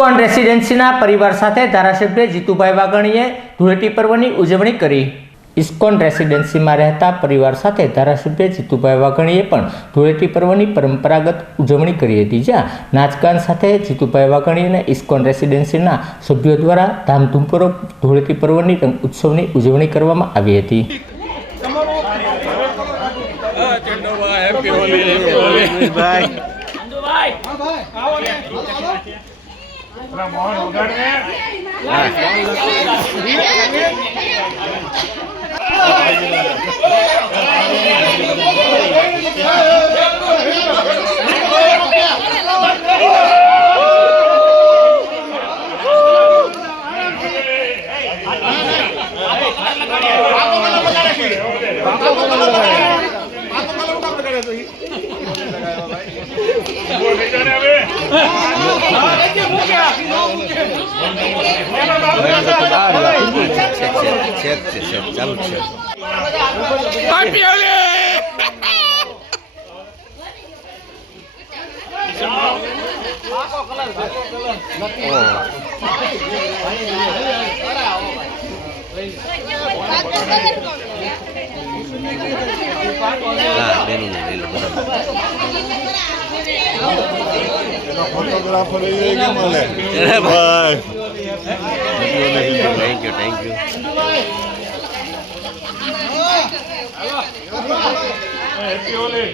ISKCON રેસિડેન્સીના પરિવાર સાથે ધારાસભ્ય જીતુભાઈ વાઘાણીએ ધૂળેટી પર્વની ઉજવણી કરી। ઇસ્કોન રેસિડેન્સીમાં રહેતા પરિવાર સાથે ધારાસભ્ય જીતુભાઈ વાઘાણીએ પણ ધૂળેટી પર્વની પરંપરાગત ઉજવણી કરી હતી, જ્યાં નાચગાન સાથે જીતુભાઈ વાઘાણી અને ઇસ્કોન રેસિડેન્સીના સભ્યો દ્વારા ધામધૂમપૂર્વક ધૂળેટી પર્વની રંગ ઉત્સવની ઉજવણી કરવામાં આવી હતી। फोटोग्राफर थैंक यू होली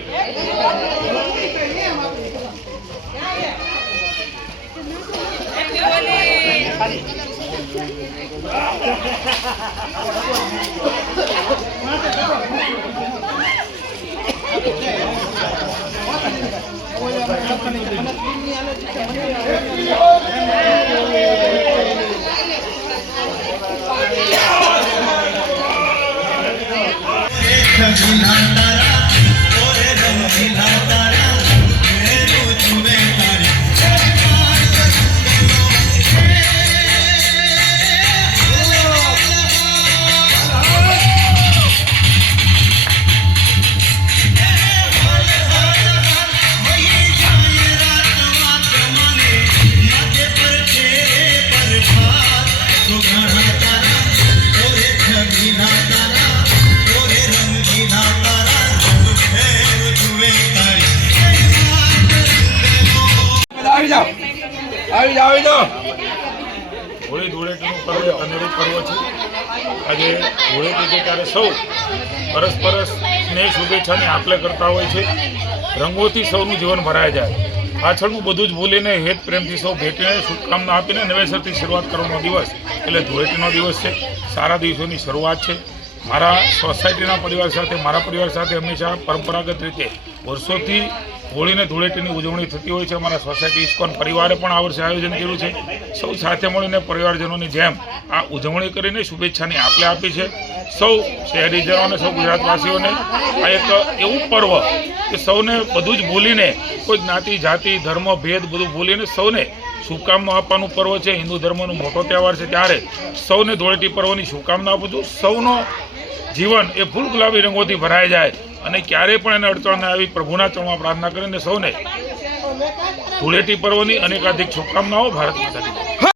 धूळेटीનું પર્વ અનેરું પર્વ છે। આજે ધૂળેટી છે ત્યારે સૌ પરસ્પર સ્નેહ શુભેચ્છાની આપલે કરતા હોય છે। રંગોથી સૌનું જીવન ભરાય જાય, પાછળનું બધું જ ભૂલીને હેત પ્રેમથી સૌ ભેટીને શુભકામના આપીને નવેસરથી શરૂઆત કરવાનો દિવસ એટલે ધૂળેટીનો દિવસ છે। સારા દિવસોની શરૂઆત છે। મારા સોસાયટીના પરિવાર સાથે, મારા પરિવાર સાથે હંમેશા પરંપરાગત રીતે વર્ષોથી હોળીને ધૂળેટીની ઉજવણી થતી હોય છે। અમારા સોસાયટી ઇસ્કોન પરિવારે પણ આ વર્ષે આયોજન કર્યું છે। સૌ સાથે મળીને પરિવારજનોની જેમ આ ઉજવણી કરીને શુભેચ્છાની આપલે આપી છે। સૌ શહેરીજનોને, સૌ ગુજરાતવાસીઓને આ એક એવું પર્વ કે સૌને બધું જ ભૂલીને, કોઈ જ્ઞાતિ, જાતિ, ધર્મ, ભેદ બધું ભૂલીને સૌને શુભકામના આપવાનું પર્વ છે। હિન્દુ ધર્મનો મોટો તહેવાર છે, ત્યારે સૌને ધૂળેટી પર્વની શુભકામના આપું છું। સૌનો જીવન એ ફૂલ ગુલાબી રંગોથી ભરાઈ જાય અને ક્યારેય પણ એને અડચણ ન આવી, પ્રભુના ચરણમાં પ્રાર્થના કરીને સૌને ધૂળેટી પર્વની અનેકાધિક શુભકામનાઓ। ભારત માતા કી જય।